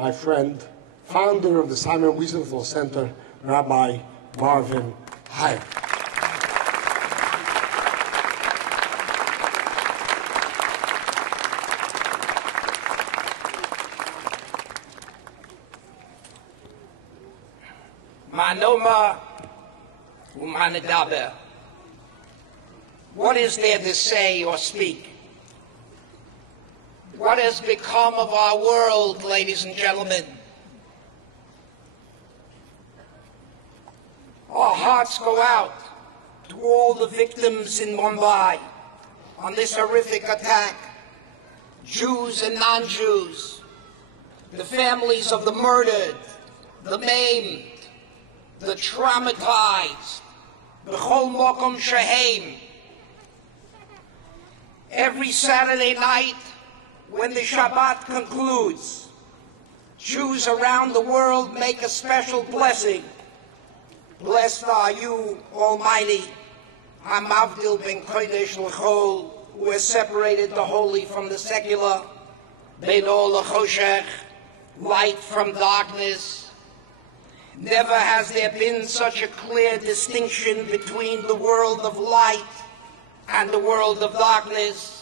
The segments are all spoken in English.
my friend, founder of the Simon Wiesenthal Center, Rabbi Marvin Hier. Manoma umanadaber. What is there to say or speak? What has become of our world, ladies and gentlemen? Our hearts go out to all the victims in Mumbai on this horrific attack, Jews and non-Jews, the families of the murdered, the maimed, the traumatized, b'chol mokom shehem. Every Saturday night, when the Shabbat concludes, Jews around the world make a special blessing. Blessed are you, Almighty, Hamavdil ben Kodesh l'chol, who has separated the holy from the secular, ben ol l'choshech, light from darkness. Never has there been such a clear distinction between the world of light and the world of darkness.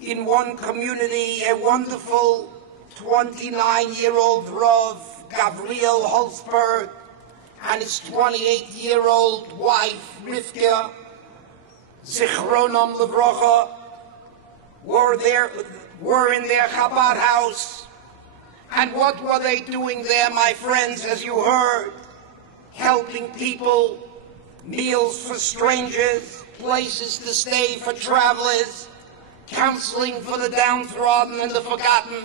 In one community, a wonderful 29-year-old Rav, Gavriel Holtzberg, and his 28-year-old wife, Rivka, Zichronom Levrocha, were in their Chabad House. And what were they doing there, my friends, as you heard? Helping people, meals for strangers, places to stay for travelers, counseling for the downtrodden and the forgotten,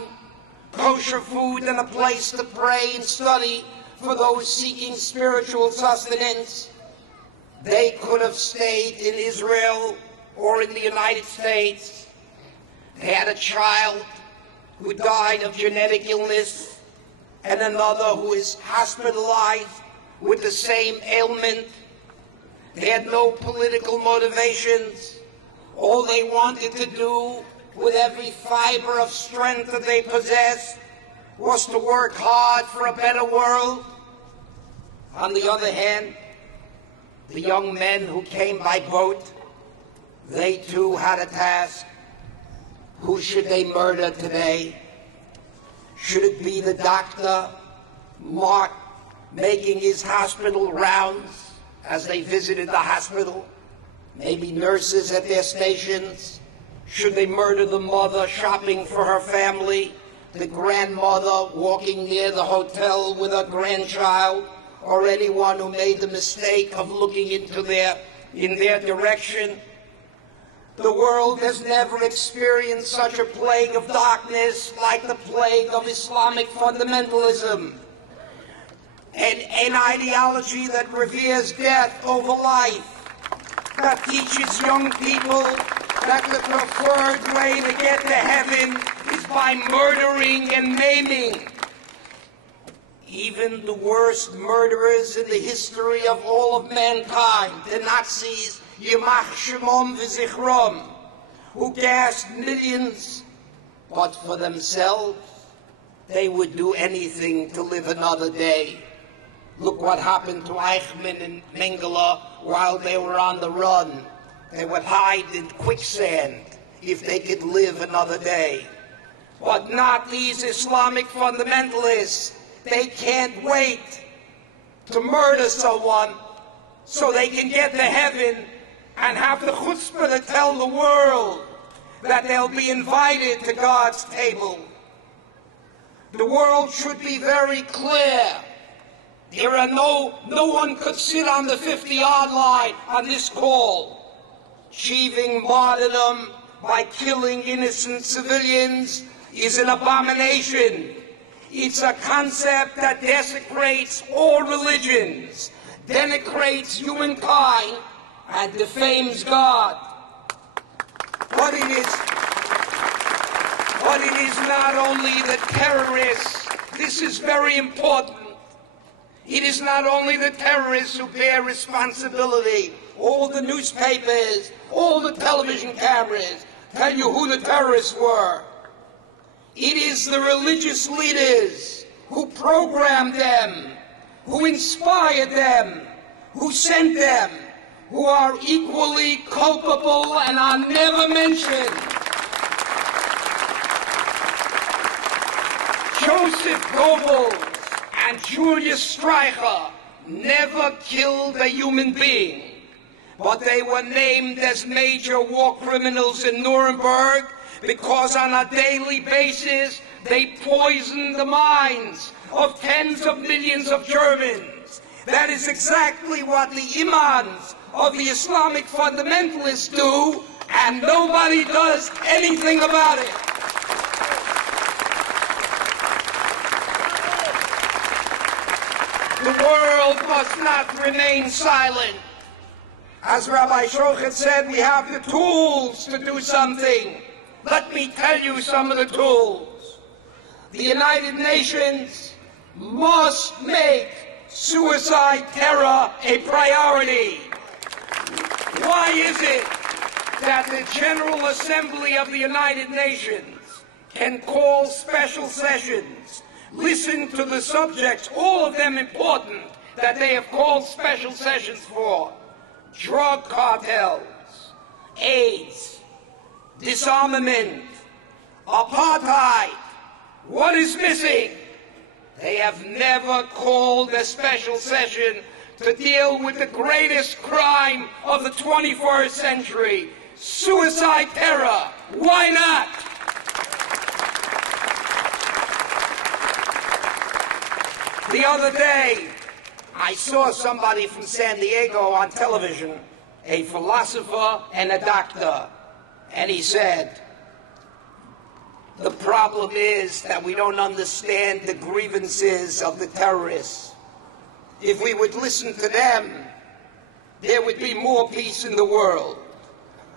kosher food and a place to pray and study for those seeking spiritual sustenance. They could have stayed in Israel or in the United States. They had a child who died of genetic illness and another who is hospitalized with the same ailment. They had no political motivations. All they wanted to do with every fiber of strength that they possessed was to work hard for a better world. On the other hand, the young men who came by boat, they too had a task. Who should they murder today? Should it be the doctor, Mark, making his hospital rounds as they visited the hospital? Maybe nurses at their stations? Should they murder the mother shopping for her family, the grandmother walking near the hotel with her grandchild, or anyone who made the mistake of looking in their direction? The world has never experienced such a plague of darkness like the plague of Islamic fundamentalism, an ideology that reveres death over life, that teaches young people that the preferred way to get to heaven is by murdering and maiming. Even the worst murderers in the history of all of mankind, the Nazis, Yimach Shemom v'Zichrom, who gassed millions, but for themselves, they would do anything to live another day. Look what happened to Eichmann and Mengele while they were on the run. They would hide in quicksand if they could live another day. But not these Islamic fundamentalists. They can't wait to murder someone so they can get to heaven and have the chutzpah to tell the world that they'll be invited to God's table. The world should be very clear. No one could sit on the 50-yard line on this call. Achieving martyrdom by killing innocent civilians is an abomination. It's a concept that desecrates all religions, denigrates humankind, and defames God. But it is not only the terrorists. This is very important. It is not only the terrorists who bear responsibility. All the newspapers, all the television cameras tell you who the terrorists were. It is the religious leaders who programmed them, who inspired them, who sent them, who are equally culpable and are never mentioned. Joseph Goebbels and Julius Streicher never killed a human being, but they were named as major war criminals in Nuremberg because on a daily basis they poisoned the minds of tens of millions of Germans. That is exactly what the imams of the Islamic fundamentalists do, and nobody does anything about it. The world must not remain silent. As Rabbi Shochet said, we have the tools to do something. Let me tell you some of the tools. The United Nations must make suicide terror a priority. Why is it that the General Assembly of the United Nations can call special sessions, listen to the subjects, all of them important, that they have called special sessions for? Drug cartels, AIDS, disarmament, apartheid. What is missing? They have never called a special session to deal with the greatest crime of the 21st century, suicide terror. Why not? The other day, I saw somebody from San Diego on television, a philosopher and a doctor, and he said, the problem is that we don't understand the grievances of the terrorists. If we would listen to them, there would be more peace in the world.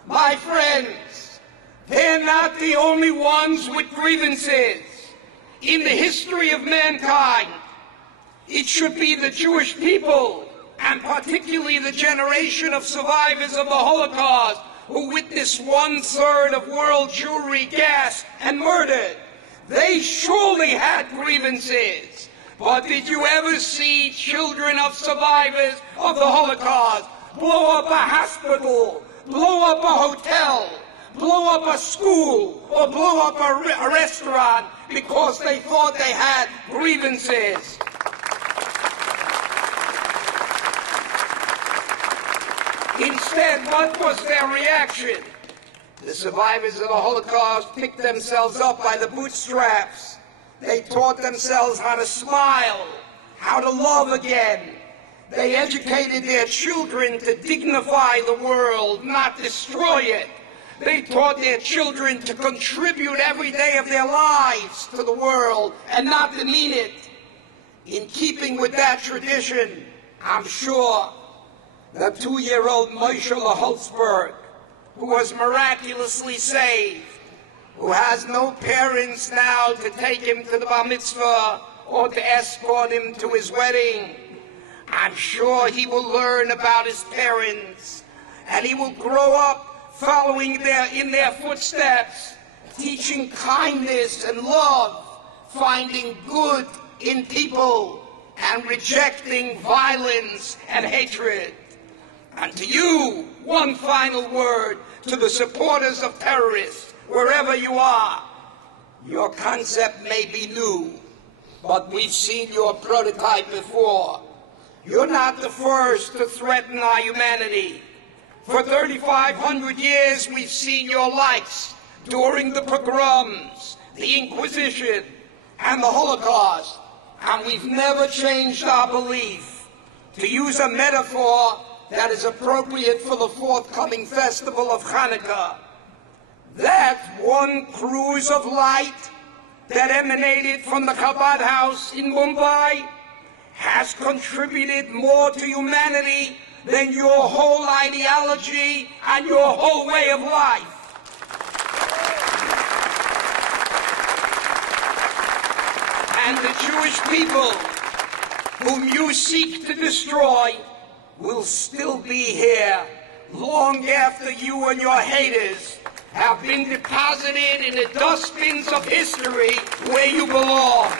My friends, they're not the only ones with grievances. In the history of mankind, it should be the Jewish people, and particularly the generation of survivors of the Holocaust, who witnessed 1/3 of world Jewry gassed and murdered. They surely had grievances. But did you ever see children of survivors of the Holocaust blow up a hospital, blow up a hotel, blow up a school, or blow up a restaurant because they thought they had grievances? Instead, what was their reaction? The survivors of the Holocaust picked themselves up by the bootstraps. They taught themselves how to smile, how to love again. They educated their children to dignify the world, not destroy it. They taught their children to contribute every day of their lives to the world and not demean it. In keeping with that tradition, I'm sure the 2-year-old Moshe Holtzberg, who was miraculously saved, who has no parents now to take him to the bar mitzvah or to escort him to his wedding, I'm sure he will learn about his parents, and he will grow up following in their footsteps, teaching kindness and love, finding good in people, and rejecting violence and hatred. And to you, one final word to the supporters of terrorists, wherever you are. Your concept may be new, but we've seen your prototype before. You're not the first to threaten our humanity. For 3,500 years, we've seen your likes during the pogroms, the Inquisition, and the Holocaust, and we've never changed our belief. To use a metaphor that is appropriate for the forthcoming festival of Hanukkah, that one cruise of light that emanated from the Chabad House in Mumbai has contributed more to humanity than your whole ideology and your whole way of life. And the Jewish people whom you seek to destroy will still be here long after you and your haters have been deposited in the dustbins of history where you belong.